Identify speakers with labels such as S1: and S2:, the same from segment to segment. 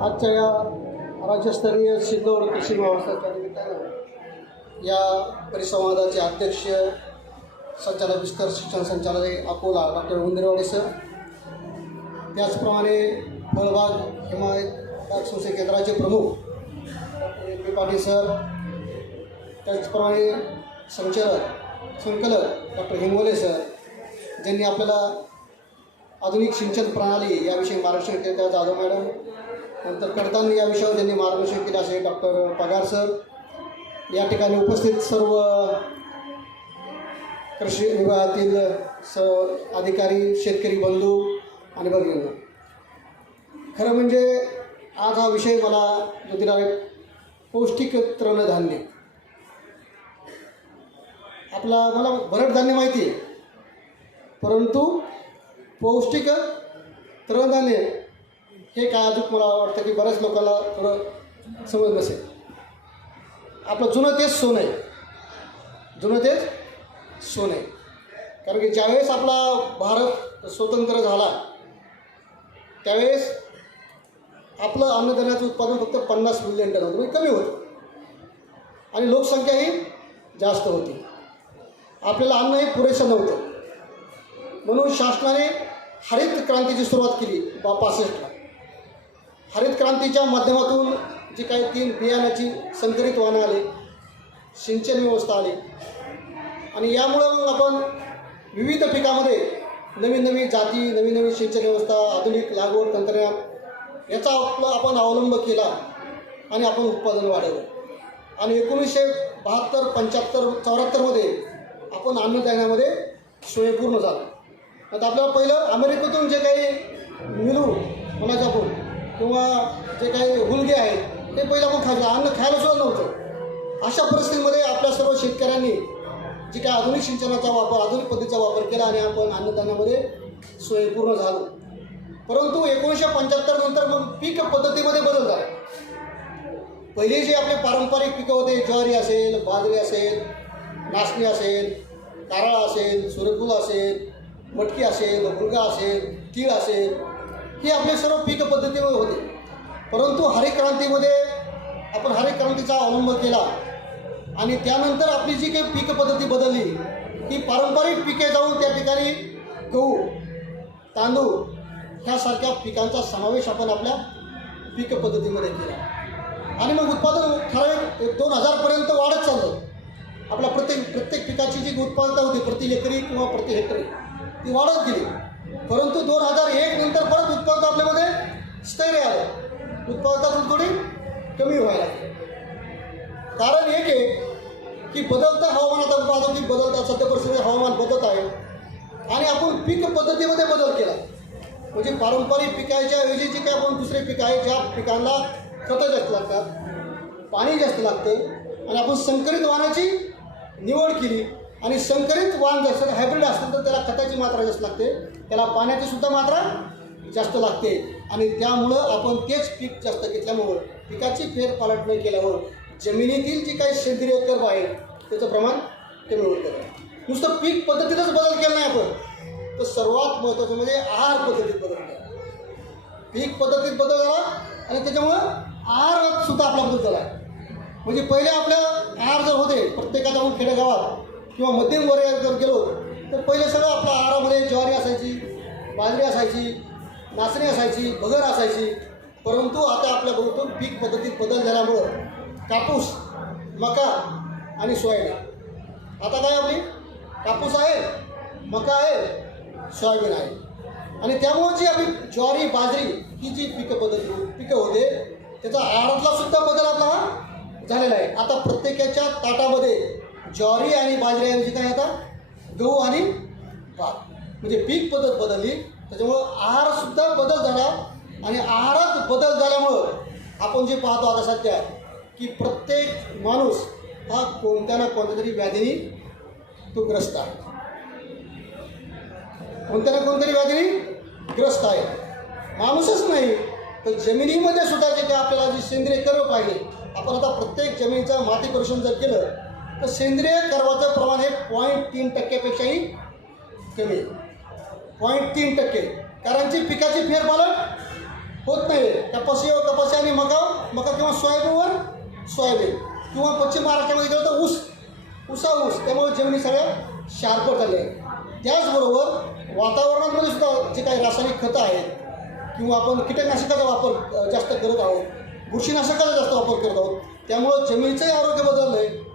S1: आजच्या या राज्यस्तरीय सिल्लोड कृषी महोत्सवाच्या निमित्तानं या परिसंवादाचे अध्यक्ष संचालक विस्तार शिक्षण संचालक अकोला डॉक्टर उंदरवाडे सर. त्याचप्रमाणे फळबाग हिमायत बाग संस्थे केंद्राचे प्रमुख डॉक्टर पी पाटील सर. त्याचप्रमाणे संचालक संकलक डॉक्टर हिंगोले सर ज्यांनी आपल्याला आधुनिक सिंचन प्रणाली याविषयी मार्गदर्शन केलं त्या जाधव मॅडम नंतर कडतान या विषयावर त्यांनी मार्गदर्शन केले असे डॉक्टर पगार सर. या ठिकाणी उपस्थित सर्व कृषी विभागातील स अधिकारी शेतकरी बंधू आणि भगिनींनो. खरं म्हणजे आज हा विषय मला जो पौष्टिक तृणधान्य आपला मला भरड धान्य माहिती आहे. परंतु पौष्टिक तृणधान्य हे काय अजून मला वाटतं की बऱ्याच लोकांना थोडं समज नसेल? आपलं जुनं तेच सोनं आहे. जुनं तेच सोनं आहे. कारण की ज्यावेळेस आपला भारत स्वतंत्र झाला त्यावेळेस आपलं अन्नधान्याचं उत्पादन फक्त पन्नास मिलियन टन होतं म्हणजे कमी होतं. आणि लोकसंख्याही जास्त होती. आपल्याला अन्न हे पुरेसं नव्हतं. म्हणून शासनाने हरित क्रांतीची सुरुवात केली बा पासष्टला हरित क्रांतीच्या माध्यमातून जी काही तीन बियाण्याची संकरित वाहनं आली सिंचन व्यवस्था आली. आणि यामुळं मग आपण विविध पिकामध्ये नवीन नवीन जाती नवीन नवीन सिंचन व्यवस्था आधुनिक लागवड तंत्रज्ञान याचा आपला आपण अवलंब केला आणि आपण उत्पादन वाढवलं. आणि एकोणीसशे बहात्तर पंच्याहत्तर चौऱ्याहत्तरमध्ये आपण अन्नधान्यामध्ये स्वयंपूर्ण झालो. आता आपल्याला पहिलं अमेरिकेतून जे काही मिळू म्हणायचं आपण किंवा जे काही हुलगे आहेत ते पहिले आपण खायचं. अन्न खायला सुद्धा नव्हतं. अशा परिस्थितीमध्ये आपल्या सर्व शेतकऱ्यांनी जी काय आधुनिक सिंचनाचा वापर आधुनिक पद्धतीचा वापर केला आणि आपण अन्नधान्यामध्ये स्वयंपूर्ण झालो. परंतु एकोणीसशे पंच्याहत्तर नंतर मग पीक पद्धतीमध्ये बदल झाला. पहिले जे आपले पारंपरिक पिकं होते ज्वारी असेल बाजरी असेल नाचणी असेल कारळ असेल सूर्यफूल असेल मटकी असेल मुलगा असेल तीळ असेल हे आपले सर्व पीक पद्धतीमध्ये परंतु हरितक्रांतीमध्ये आपण हरितक्रांतीचा अवलंब केला. आणि त्यानंतर आपली जी काही पीक पद्धती बदलली ही पारंपरिक पिके जाऊन त्या ठिकाणी गहू तांदूळ ह्यासारख्या पिकांचा समावेश आपण आपल्या पीक पद्धतीमध्ये केला. आणि मग उत्पादन ठराविक एक दोन हजारपर्यंत वाढत चाललं. आपल्या प्रत्येक प्रत्येक पिकाची जी उत्पादकता होती प्रति हेक्टरी किंवा प्रति हेक्टरी ती वाढत गेली. परंतु दोन हजार एक नंतर परत उत्पादन आपल्यामध्ये स्थैर्य आलं. उत्पादकता थोडी थोडी कमी व्हायला कारण एक आहे की बदलता हवामान आता पाहतो की बदलता सध्या परिस्थितीत हवामान बदलत आहे. आणि आपण पीक पद्धतीमध्ये बदल केला. म्हणजे पारंपरिक पिकाच्या ऐवजी जे काय आपण दुसरे पीक आहे ज्या पिकांना खतं जास्त लागतात पाणी जास्त लागते आणि आपण संकरित वाहनाची निवड केली आणि संकरित वाहन जास्त हायब्रिड असतं तर त्याला खताची मात्रा जास्त लागते त्याला पाण्याची सुद्धा मात्रा जास्त लागते. आणि त्यामुळं आपण तेच पीक जास्त घेतल्यामुळं पिकाची फेरपालट नाही केल्यावर जमिनीतील जी काही सेंद्रिय कर्ब आहे त्याचं प्रमाण कमी होत आहे नुसतं पीक पद्धतीतच बदल केला नाही आपण. तर सर्वात महत्त्वाचं म्हणजे आहार पद्धतीत बदल केला. पीक पद्धतीत बदल झाला आणि त्याच्यामुळं आहारात सुद्धा आपला बदल झाला. आहे म्हणजे पहिले आपल्या आहार जर होते प्रत्येकाच्या आपण खेडेगावात किंवा मध्यम वर्गात जर गेलो तर पहिले सगळं आपल्या आहारामध्ये ज्वारी असायची बाजरी असायची नाचणी असायची भगर असायची. परंतु आता आपल्या बघतो पीक पद्धतीत बदल झाल्यामुळं कापूस मका आणि सोयाबीन. आता काय आपली? कापूस आहे मका आहे सोयाबीन आहे. आणि त्यामुळं जी आपली ज्वारी बाजरी ही जी पिकं पद्धती पिकं होते त्याचा आहारातला सुद्धा बदल आता झालेला आहे. आता प्रत्येकाच्या ताटामध्ये ज्वारी आणि बाजरी काय आता? गहू आणि भात. म्हणजे पीक पद्धत बदलली त्याच्यामुळं आहारसुद्धा बदल झाला आणि आहारात बदल झाल्यामुळं आपण जे पाहतो आता सध्या की प्रत्येक माणूस हा कोणत्या ना कोणत्या तरी व्याधीने तो ग्रस्त आहे. कोणत्या ना कोणत्या तरी व्याधीने ग्रस्त आहे. माणूसच नाही तर जमिनीमध्ये सुद्धा जे काही आपल्याला जे सेंद्रिय कर्व पाहिजे आपण आता प्रत्येक जमिनीचं माती परीक्षण जर केलं तर सेंद्रिय कर्वाचं प्रमाण हे पॉईंट तीन टक्क्यापेक्षाही कमी आहे. पॉईंट तीन टक्के. कारणची पिकाची फेरपालट होत नाही. कपाशी कपाशी आणि मका मका किंवा सोयाबीनवर सोयाबीन. किंवा पश्चिम महाराष्ट्रामध्ये गेलं तर ऊस. ऊसा ऊस. त्यामुळे जमिनी सगळ्या शार्पट झाल्या आहेत त्याचबरोबर वातावरणामध्ये सुद्धा जे काही रासायनिक खतं आहेत किंवा आपण कीटकनाशकाचा वापर जास्त करत आहोत बुरशीनाशकाचा जास्त वापर करत आहोत त्यामुळं जमिनीचंही आरोग्य बदललं आहे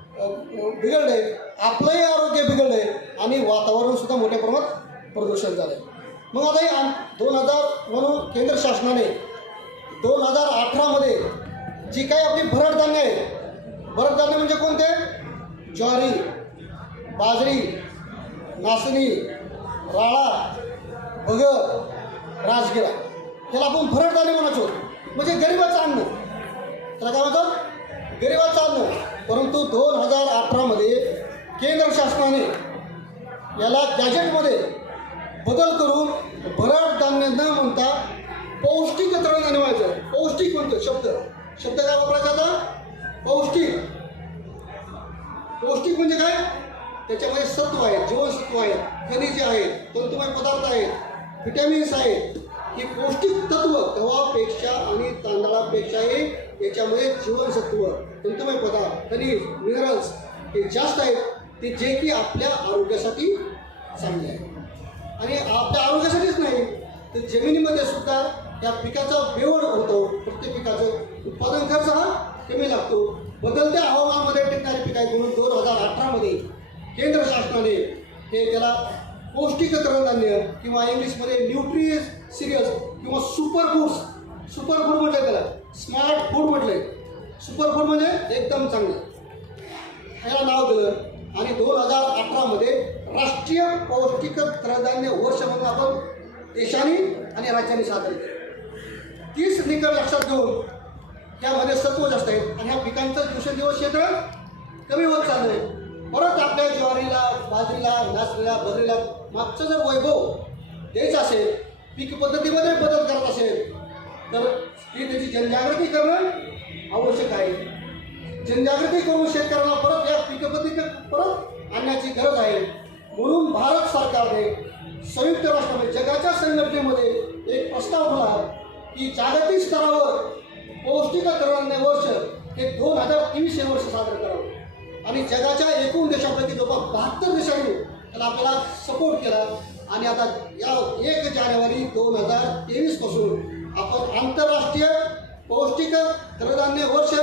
S1: बिघडलं आहे आपलंही आरोग्य बिघडलं आहे आणि वातावरणसुद्धा मोठ्या प्रमाणात प्रदूषण झालं मग आता या दोन हजार म्हणून केंद्र शासनाने दोन हजार अठरामध्ये जी काही आपली भरड धान्य आहे भरड धान्य म्हणजे कोणते? ज्वारी बाजरी नाचणी राळा भगर राजगिरा. ह्याला आपण भरड धान्य म्हणायचो म्हणजे गरिबाचं अन्न. त्याला काय म्हणतात? गरिबाचं अन्न. परंतु दोन हजार अठरामध्ये केंद्र शासनाने याला गॅजेटमध्ये बदल करून भरड धान्य न म्हणता पौष्टिक तृणधान्य आहे पौष्टिक म्हणतो शब्द. शब्द काय वापरायचा आता? पौष्टिक. पौष्टिक म्हणजे काय? त्याच्यामध्ये सत्व आहेत जीवनसत्व आहेत खनिजे आहेत तंतुमय पदार्थ आहेत व्हिटॅमिन्स आहेत. ही पौष्टिक तत्व गव्हापेक्षा आणि तांदळापेक्षाही याच्यामध्ये जीवनसत्व तंतुमय पदार्थ खनिज मिनरल्स हे जास्त आहेत. ते जे की आपल्या आरोग्यासाठी चांगले आहे. आणि आपल्या आरोग्यासाठीच नाही तर जमिनीमध्ये सुद्धा त्या पिकाचा बेवड होतो. प्रत्येक पिकाचं उत्पादन खर्च हा कमी लागतो. बदलत्या हवामानामध्ये टिकणारी पिक आहे म्हणून दोन हजार अठरामध्ये केंद्र शासनाने हे त्याला पौष्टिक तृणधान्य किंवा इंग्लिशमध्ये न्यूट्रियस सिरियल्स किंवा सुपर फूड्स सुपर फूड म्हटलं त्याला. स्मार्ट फूड म्हटलंय. सुपर फूड म्हणजे एकदम चांगलं. ह्याला नाव दिलं आणि दोन हजार अठरामध्ये राष्ट्रीय पौष्टिक त्रधान्य वर्ष म्हणून आपण देशाने आणि राज्याने साजरे केले. तीस निकड लक्षात घेऊन त्यामध्ये सत्व जास्त आहेत आणि ह्या पिकांचं दिवसेंदिवस क्षेत्र कमी होत चाललं आहे. परत आपल्या ज्वारीला बाजरीला नाचणीला बदरीला मागचं जर वैभव द्यायचं असेल पीक पद्धतीमध्ये बदल करत असेल तर ती त्याची जनजागृती करणं आवश्यक आहे. जनजागृती करून शेतकऱ्यांना परत या पीक पद्धती परत आणण्याची गरज आहे. म्हणून भारत सरकारने संयुक्त राष्ट्रामध्ये जगाच्या संघटनेमध्ये एक प्रस्ताव दिला की जागतिक स्तरावर पौष्टिक तरुणांना वर्ष हे दोन हजार तेवीस हे वर्ष साजरं करावं. आणि जगाच्या एकूण देशापैकी जवळपास बहात्तर देशांनी त्याला आपल्याला सपोर्ट केला. आणि आता या एक जानेवारी दोन हजार तेवीसपासून आपण आंतरराष्ट्रीय पौष्टिक कडधान्य वर्ष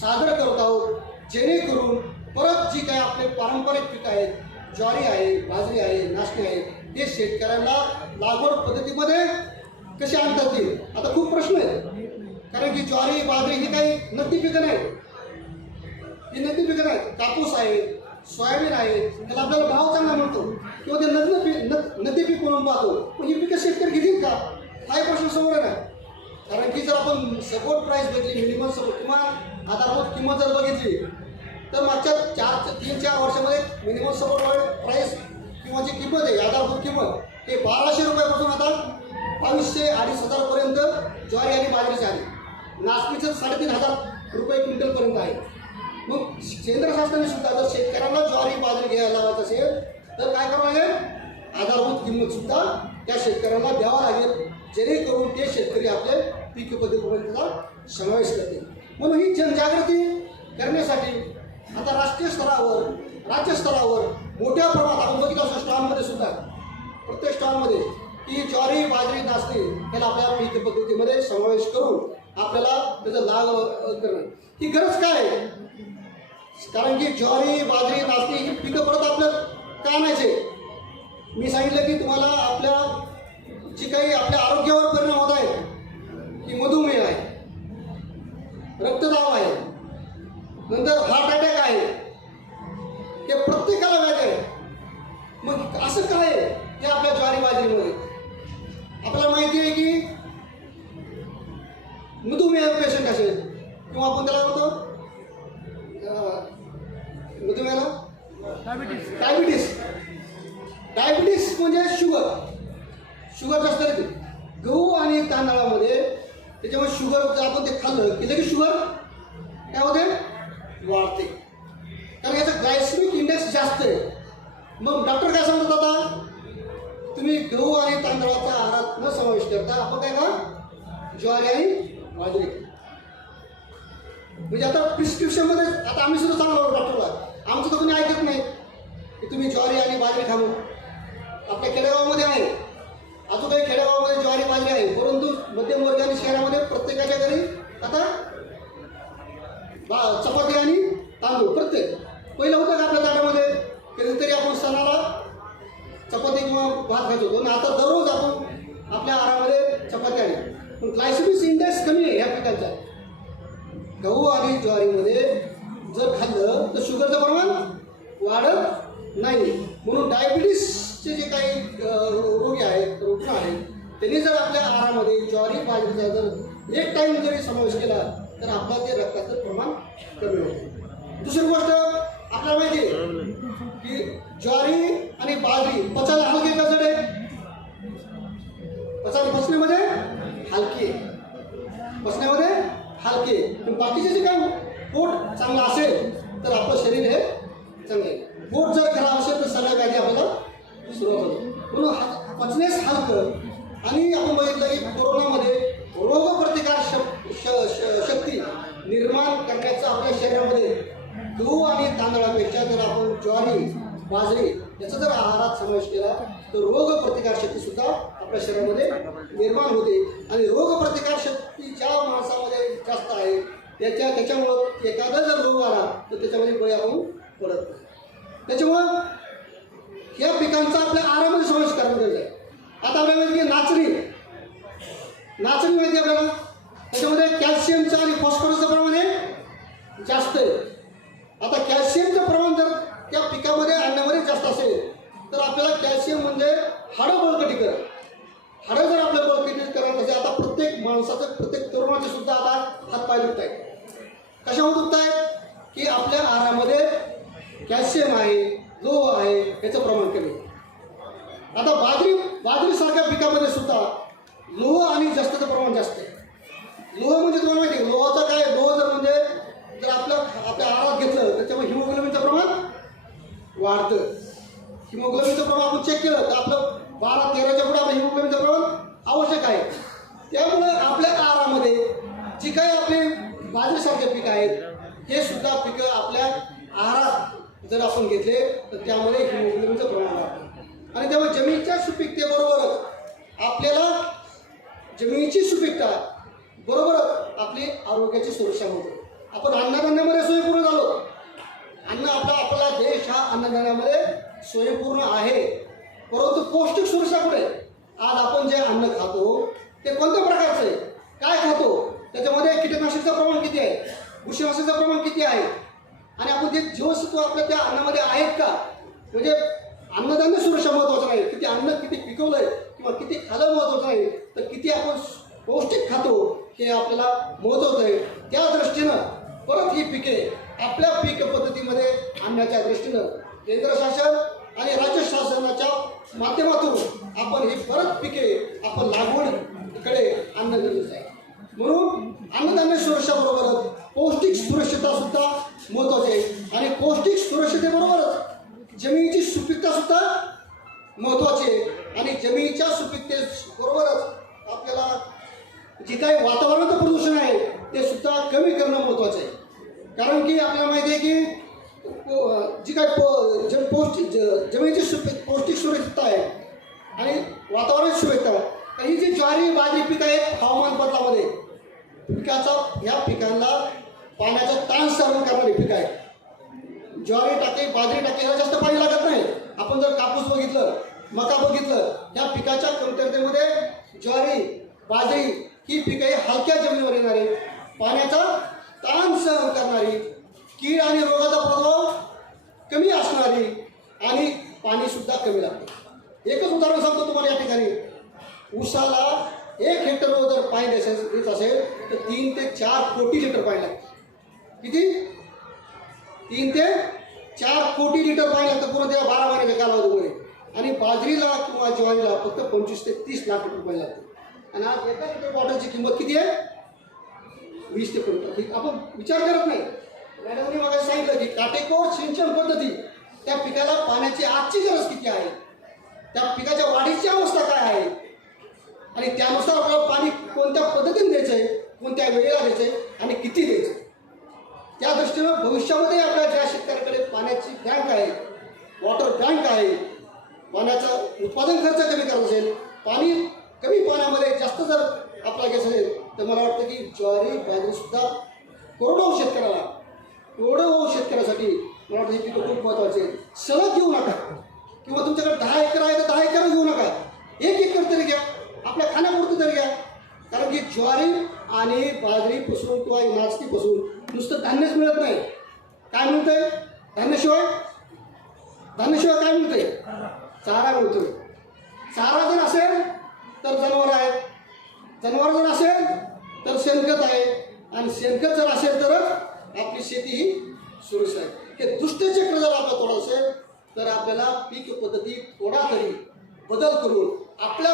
S1: साजरं करत आहोत. जेणेकरून परत जी काही आपले पारंपरिक पिकं आहेत ज्वारी आहे बाजरी आहे नाचणी आहे. ते शेतकऱ्यांना लागवड पद्धतीमध्ये कसे आणतात ते? आता खूप प्रश्न आहेत. कारण की ज्वारी बाजरी ही काही नगदी पिकं नाही ही नगदी पिकं नाहीत. कापूस आहे सोयाबीन आहे त्याला आपल्याला भाव चांगला मिळतो. किंवा ते नग्न पीक नदी नगदी पीक म्हणून पाहतो. पण ही पिकं शेतकरी घेतील का? हाही प्रश्न समोर आहे ना कारण की जर आपण सपोर्ट प्राईस बघितली मिनिमम सपोर्ट किंवा आधारभूत किंमत जर बघितली तर मागच्या चार तीन चार वर्षामध्ये मिनिमम सपोर्ट प्राईस किंवा जी किंमत आहे आधारभूत किंमत हे बाराशे रुपयापासून आता बावीसशे अडीच हजारपर्यंत ज्वारी आणि बाजरीचे आहे. नाचणीचं साडेतीन हजार रुपये क्विंटलपर्यंत आहे. मग केंद्र शासनाने सुद्धा जर शेतकऱ्यांना ज्वारी बाजरी घ्यायला लावायचं असेल तर काय करावं लागेल? आधारभूत किंमत सुद्धा त्या शेतकऱ्यांना द्यावा लागेल जेणेकरून ते शेतकरी आपले पीक पद्धतीमध्ये त्याचा समावेश करतील. म्हणून ही जनजागृती करण्यासाठी आता राष्ट्रीय स्तरावर राज्य स्तरावर मोठ्या प्रमाणात आपण बघितलं असतो स्टॉलमध्ये सुद्धा प्रत्येक स्टॉलमध्ये की ज्वारी बाजरी नाचणी याला आपल्या पीक पद्धतीमध्ये समावेश करून आपल्याला त्याचा लाभ करणं ही गरज काय आहे? कारण की ज्वारी बाजरी नाचणी ही पिकं परत आपलं का नाहीचे मी सांगितलं की तुम्हाला आपल्या जी काही आपल्या आरोग्यावर परिणाम होत आहे की मधुमेह आहे रक्तदाब आहे नंतर हार्ट अटॅक आहे आपण काय का ज्वारी आणि बाजरी म्हणजे आता प्रिस्क्रिप्शनमध्ये आता आम्ही सुद्धा सांगणार डॉक्टरला आमचं तर कोणी ऐकत नाही की तुम्ही ज्वारी आणि बाजरी खाऊ। आपल्या खेडेगावामध्ये आहे अजून काही खेडेगावामध्ये ज्वारी बाजरी आहे परंतु मध्यमवर्ग आणि शहरामध्ये प्रत्येकाच्या घरी आता बा चपाती आणि तांदूळ प्रत्येक। पहिलं होतं का आपल्या ताटामध्ये? कधीतरी आपण सणाला चपाती किंवा भात खायचो होतो. आणि आता दररोज आपण आपल्या आहारामध्ये चपाती आणि पण ग्लायसेमिक इंडेक्स कमी आहे ह्या पिकांचा गहू आणि ज्वारीमध्ये जर खाल्लं तर शुगरचं प्रमाण वाढत नाही. म्हणून डायबिटीसचे जे काही रोगी आहेत रुग्ण आहेत त्यांनी जर आपल्या आहारामध्ये ज्वारी बाजरीचा जर एक टाईम जरी समावेश केला तर आपला ते रक्ताचं प्रमाण कमी होते. दुसरी गोष्ट आपल्याला माहिती आहे की ज्वारी आणि बाजरी पचायला हलके का आहे पचायला बसण्यामध्ये? हलकी. बसण्यामध्ये हलके. पण बाकीचे जे काय पोट चांगलं असेल तर आपलं शरीर हे चांगलं आहे. पोट जर खराब असेल तर सगळ्या व्याधी आपल्याला सुरुवात होतो म्हणून हा- पचण्यास हलकं. आणि आपण बघितलं की कोरोनामध्ये रोगप्रतिकार शक- श- श- शक्ती निर्माण करण्याचं आपल्या शरीरामध्ये गहू आणि तांदळापेक्षा जर आपण ज्वारी बाजरी याचा जर आहारात समावेश केला तर रोगप्रतिकार शक्ती सुद्धा आपल्या शरीरामध्ये निर्माण होते. आणि रोगप्रतिकार शक्ती ज्या माणसामध्ये जास्त आहे त्याच्या त्याच्यामुळं एखादा जर रोग आला तर त्याच्यामध्ये बळी आपण पडत नाही. त्याच्यामुळं या पिकांचा आपल्या आहारामध्ये समावेश करणं गरजेचं आहे. आता आपल्याला माहिती आहे की नाचणी नाचणी माहिती आहे आपल्याला? त्याच्यामध्ये कॅल्शियमचं आणि फॉस्फरसचं प्रमाण हे जास्त आहे. आता कॅल्शियमचं प्रमाण जर त्या पिकामध्ये अन्नामध्ये जास्त असेल तर आपल्याला कॅल्शियम म्हणजे हाडं बळकटी करा हाडं जर आपल्या बळकटी करायचं असेल आता प्रत्येक माणसाचं प्रत्येक तरुणाचे सुद्धा आता हात पाय दुखत आहेत कशामुळे दुखत आहेत की आपल्या आहारामध्ये कॅल्शियम आहे लोह आहे याचं प्रमाण कमी आहे. आता बाजरी बाजरीसारख्या पिकामध्ये सुद्धा लोह आणि जास्तचं प्रमाण जास्त आहे लोह म्हणजे तुम्हाला माहिती आहे लोहाचं काय लोह जर म्हणजे जर आपल्या आपल्या आहारात घेतलं त्याच्यामुळे हिमोग्लोबिनचं प्रमाण वाढतं हिमोग्लोबिनचं प्रमाण आपण चेक केलं तर आपलं बारा तेराच्या पुढे आपलं हिमोग्लोबिनचं प्रमाण आवश्यक आहे त्यामुळं आपल्या आहारामध्ये जी काही आपले जे पिकं आहेत हे सुद्धा पिकं आपल्या आहारात जर आपण घेतले तर त्यामुळे हिमोग्लोबिनचं प्रमाण वाढतं. आणि त्यामुळे जमिनीच्या सुपीकतेबरोबरच आपल्याला जमिनीची सुपीकता बरोबरच आपली आरोग्याची सुरक्षा होते. आपण अन्नधान्यामध्ये स्वयंपूर्ण झालो. अन्न आपला आपला देश हा अन्नधान्यामध्ये स्वयंपूर्ण आहे. परंतु पौष्टिक सुरक्षा कुठे? आज आपण जे अन्न खातो ते कोणत्या प्रकारचं आहे? काय खातो? त्याच्यामध्ये कीटकनाशकाचं प्रमाण किती आहे? बुरशीनाशकाचं प्रमाण किती आहे? आणि आपण ते जीवसत्व आपल्या त्या अन्नामध्ये आहेत का? म्हणजे अन्नधान्य सुरक्षा महत्वाचं नाही किती अन्न किती पिकवलंय किंवा किती खालं महत्वाचं नाही तर किती आपण पौष्टिक खातो हे आपल्याला महत्वाचं आहे. त्या दृष्टीनं परत ही पिके आपल्या पीक पद्धतीमध्ये आणण्याच्या दृष्टीनं केंद्र शासन आणि राज्य शासनाच्या माध्यमातून आपण ही परत पिके आपण लागवडीकडे आणणं गरजेचं आहे. म्हणून अन्नधान्य सुरक्षाबरोबरच पौष्टिक सुरक्षता सुद्धा महत्वाची आहे. आणि पौष्टिक सुरक्षतेबरोबरच जमिनीची सुपीकता सुद्धा महत्वाची आहे. आणि जमिनीच्या सुपीकतेबरोबरच आपल्याला जे काही वातावरणाचं प्रदूषण आहे ते सुद्धा कमी करणं महत्त्वाचं आहे. कारण की आपल्याला माहिती आहे की जी काय पो जम पौष्टिक ज- जमिनीची सुपी पौष्टिक सुरक्षितता आहे आणि वातावरण सुरक्षितता तर ही जी ज्वारी बाजरी पीक आहेत हवामान बदलामध्ये पिकाचा ह्या पिकांना पाण्याचा ताण सहन करणारी पीक आहे ज्वारी टाके बाजरी टाके ह्याला जास्त पाणी लागत नाही. आपण जर कापूस बघितलं मका बघितलं या पिकाच्या कमतरतेमध्ये ज्वारी बाजरी ही पिकं ही हलक्या जमिनीवर येणारी पाण्याचा ताण सहन करणारी कीड आणि रोगाचा प्रभाव कमी असणारी आणि पाणीसुद्धा कमी लागतं. एकच उदाहरण सांगतो तुम्हाला या ठिकाणी. ऊसाला एक हेक्टरवर जर पाणी द्यायचं असेल तर तीन ते चार कोटी लिटर पाणी लागतं. किती? तीन ते चार कोटी लिटर पाणी लागतं. पूर्ण तेव्हा बारा महिन्याच्या कालावधीमध्ये आणि बाजरीला किंवा ज्वारीला फक्त पंचवीस ते तीस लाख रुपये पाणी लागतं. आणि आज एका लिटर बॉटलची किंमत किती आहे? वीस ते पंचवीस. ठीक आपण विचार करत नाही. मॅडमने मला सांगितलं की काटेकोर सिंचन पद्धती त्या पिकाला पाण्याची आजची गरज किती आहे? त्या पिकाच्या वाढीची अवस्था काय आहे? आणि त्या कोणत्या पद्धतीने द्यायचं आहे? कोणत्या वेळेला द्यायचं आहे? आणि किती द्यायचं आहे. त्या दृष्टीनं भविष्यामध्ये आपल्या ज्या शेतकऱ्याकडे पाण्याची बँक आहे वॉटर बँक आहे पाण्याचा उत्पादन खर्च कमी करत असेल पाणी कमी पाण्यामध्ये जास्त जर आपला घ्यायचं असेल तर मला वाटतं की ज्वारी बाजरीसुद्धा कोरडवाहू शेतकऱ्याला कोरडवाहू शेतकऱ्यासाठी मला वाटतं हे पिकं खूप महत्त्वाचे आहे सलग घेऊ नका. किंवा तुमच्याकडे दहा एकर आहे तर दहा एकर घेऊ नका. एक एकर तरी घ्या. आपल्या खाण्यापुरतं तरी घ्या. कारण की ज्वारी आणि बाजरीपासून किंवा नाचणीपासून नुसतं धान्यच मिळत नाही. काय मिळतंय? धान्याशिवाय? धान्याशिवाय काय मिळतंय? चारा मिळतोय. चारा जर असेल तर जनावर आहेत. जनावर जर असेल तर शेणखत आहे. आणि शेणखत जर असेल तरच आपली शेती ही सुरूच आहे. हे दुष्टचक्र जर आपलं थोडं असेल तर आपल्याला पीक पद्धती थोडा तरी बदल करून आपल्या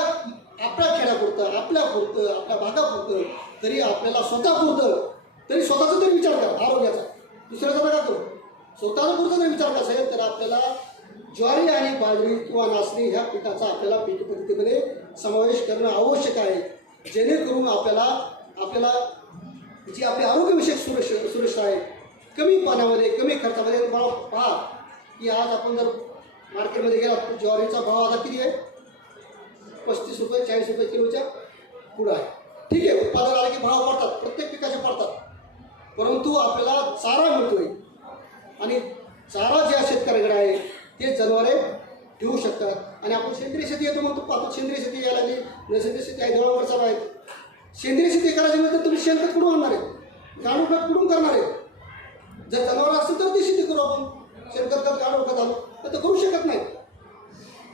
S1: आपल्या खेड्यापुरतं आपल्या पुरतं आपल्या भागापुरतं तरी आपल्याला स्वतः पुरतं. तरी स्वतःचा तरी विचार करा आरोग्याचा. दुसऱ्याचा नका करू स्वतःचा पुरता जर विचार असेल तर आपल्याला ज्वारी आणि बाजरी किंवा नाचणी ह्या पिकाचा आपल्याला पीक पद्धतीमध्ये समावेश करणं आवश्यक आहे. जेणेकरून आपल्याला आपल्याला जी आपली आरोग्यविषयक सुरक्ष सुरक्षा आहे कमी पाण्यामध्ये कमी खर्चामध्ये मला पहा की आज आपण जर मार्केटमध्ये गेला ज्वारीचा भाव आता किती आहे? पस्तीस रुपये चाळीस रुपये किलोच्या पुढं आहे. ठीक आहे उत्पादन आलं की भाव पडतात प्रत्येक पिकाचे पडतात परंतु आपल्याला चारा मिळतोय. आणि चारा ज्या शेतकऱ्याकडे आहे ते जनावरे ठेवू शकतात. आणि आपण सेंद्रिय शेती येतो म्हणतो आपण सेंद्रिय शेती यायला लागली सेंद्रिय शेती आहे जवळ चालू आहे सेंद्रिय शेती करायची म्हणजे तुम्ही शेणखत कुठून आणणार आहे? गाणूखत कुठून करणार आहे? जर जनावर असतील तर ती शेती करू आपण. शेणखत खत गाणूखत आलो तर करू शकत नाही.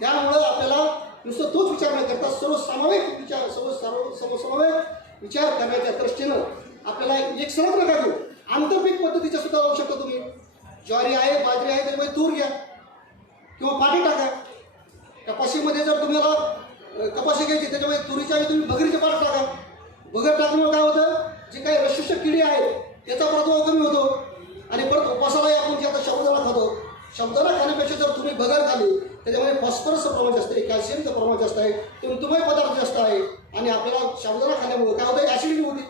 S1: त्यामुळं आपल्याला नुसतं तोच विचार न करता सर्वसमावेक विचार सर्व सर्व सर्वसमावेक विचार करण्याच्या दृष्टीनं आपल्याला एक सरळ नका घेऊ आंतरपीक पद्धतीच्या सुद्धा लावू शकता तुम्ही. ज्वारी आहे बाजरी आहे त्याच्यामध्ये तूर घ्या. किंवा पाणी टाका. कपाशीमध्ये जर तुम्हाला कपाशी घ्यायची त्याच्यामध्ये तुरीच्या आणि तुम्ही भगरीचे पाठ टाका. भगर टाकल्यामुळे काय होतं? जे काही रशिष्ट किडी आहे त्याचा प्रभाव कमी होतो. आणि परत उपासालाही आपण जे आता शब्दाला खातो. शब्दाला खाण्यापेक्षा जर तुम्ही भगर खाली त्याच्यामध्ये फॉस्फरसचं प्रमाण जास्त आहे कॅल्शियमचं प्रमाण जास्त आहे तुमतुमय पदार्थ जास्त आहे आणि आपल्याला शाबुदाना खाल्यामुळं काय होतं ॲसिडिटी होती.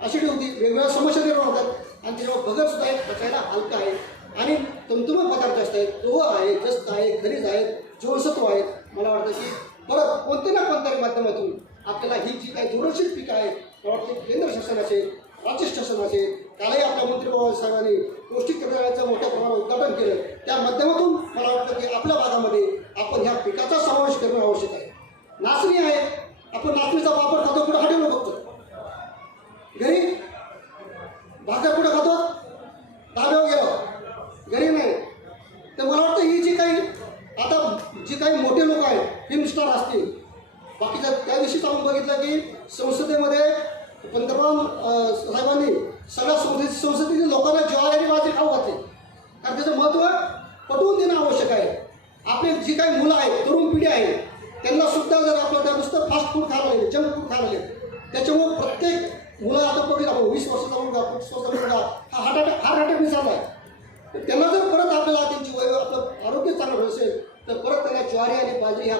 S1: ॲसिडिटी होती. वेगवेगळ्या समस्या निर्माण होतात. आणि त्याच्यामुळे भगर सुद्धा एक पचायला हलका आहे. आणि तंतुमय पदार्थ जास्त आहेत. लोह आहे जस्त आहे खनिज आहेत जीवनसत्व आहेत. मला वाटतं की परत कोणत्या ना कोणत्या माध्यमातून आपल्याला ही जी काही दुर्लक्षित पिकं आहेत मला वाटतं केंद्र शासन राज्य शासनाचे असेल कालही आपल्या मंत्री बाबा साहेबांनी पौष्टिक तंत्रज्ञानाचं मोठ्या प्रमाणात उद्घाटन केलं. त्या माध्यमातून मला वाटतं की आपल्या भागामध्ये आपण ह्या पिकाचा समावेश करणं आवश्यक आहे. नाचणी आहे. आपण नाचणीचा वापर खातो कुठं हॉटेल बघतो. घरी भाकर कुठं खातो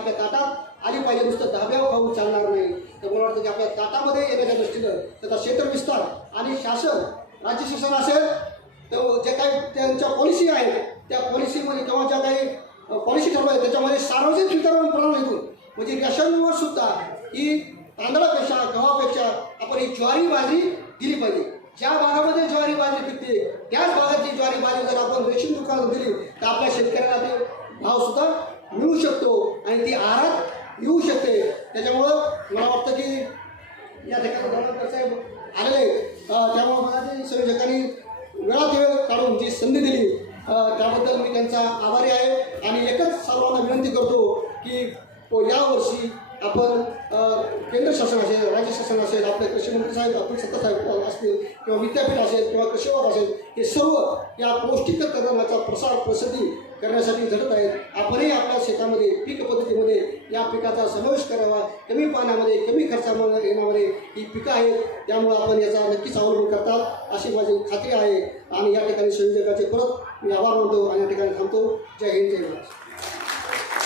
S1: आपल्या ताटात आली पाहिजे. नुसतं धाब्यावर खाऊन चालणार नाही. तर मला वाटतं की आपल्या ताटामध्ये येण्याच्या दृष्टीनं त्याचा क्षेत्र विस्तार आणि शासन राज्य शासन असेल तर जे काही त्यांच्या पॉलिसी आहेत त्या पॉलिसीमध्ये किंवा ज्या काही पॉलिसी ठरवल्या त्याच्यामध्ये सार्वजनिक वितरण प्रणालीतून म्हणजे रेशनवर सुद्धा ही तांदळापेक्षा गव्हापेक्षा आपण ही ज्वारी बाजरी दिली पाहिजे. ज्या भागामध्ये ज्वारी बाजरी पिकते त्याच भागाची ज्वारी बाजरी जर आपण रेशन दुकानात दिली तर आपल्या शेतकऱ्यांना ते भाव सुद्धा मिळू शकतो आणि ती आरात येऊ शकते. त्याच्यामुळं मला वाटतं की या ठिकाणी दौलतकर साहेब आलेले त्यामुळं मला ते संयोजकांनी वेळात वेळ काढून जी संधी दिली. त्याबद्दल मी त्यांचा आभारी आहे. आणि एकच सर्वांना विनंती करतो की यावर्षी आपण केंद्र शासन असेल राज्य शासन असेल आपले कृषी मंत्री साहेब आपले सत्ता साहेब असतील किंवा विद्यापीठ असेल किंवा कृषी असेल हे सर्व या पौष्टिक तंत्रज्ञानाचा प्रसार प्रसिद्धी करण्यासाठी झटत आहेत. आपणही आपल्या शेतामध्ये पीक पद्धतीमध्ये या पिकाचा समावेश करावा. कमी पाण्यामध्ये कमी खर्चामध्ये येण्यामध्ये ही पिकं आहेत. त्यामुळं आपण याचा नक्कीच अवलंबन करतात अशी माझी खात्री आहे. आणि या ठिकाणी संयोजकाचे परत मी आभार मानतो आणि या ठिकाणी थांबतो. जय हिंद जय महाराष्ट्र.